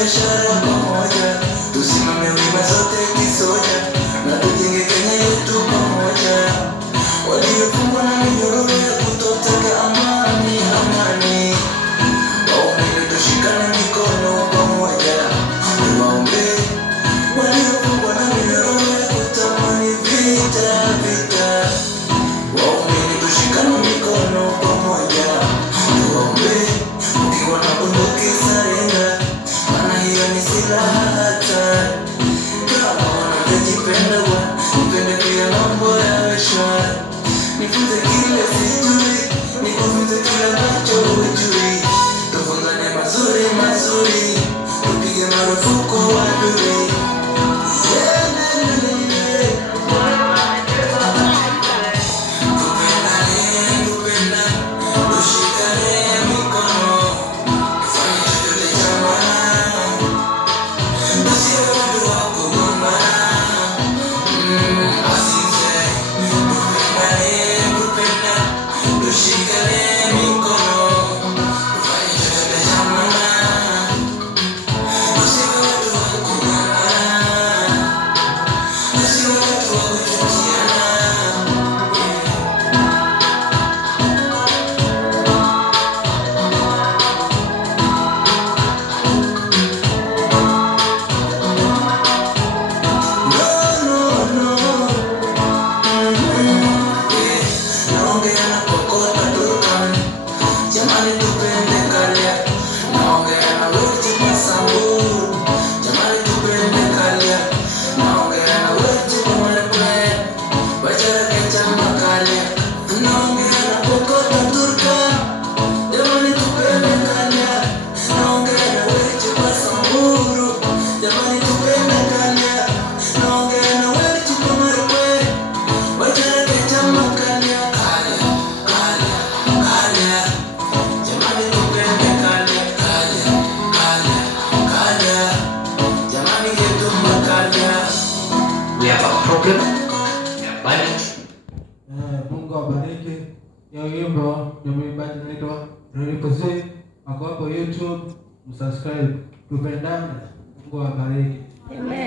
biashara pamoja, tusimame wima zote kisoja, na tujenge Kenya yetu pamoja. Waliofungwa na minyororo ya kutotaka amani, amani, waumini tushikane mikono pamoja, tuwaombe waliofungwa na minyororo ya kutamani vita, vita, waumini tushikane mikono pamoja, tuwaombe ukiwa na bunduki sarenga, ni silaha hatari. Kama wanavyojipenda nipende pia mambo yawe shwari. Nifunze kile sijui, nikufunze kile ambacho hujui. Tufunzane mazuri mazuri, tupige marufuku adui. Mungu awabariki. Hiyo wimbo ndio mwimbaji anaitwa Ronikozee, ako hapo YouTube, msubscribe. Tupendane. Mungu awabariki. Amen.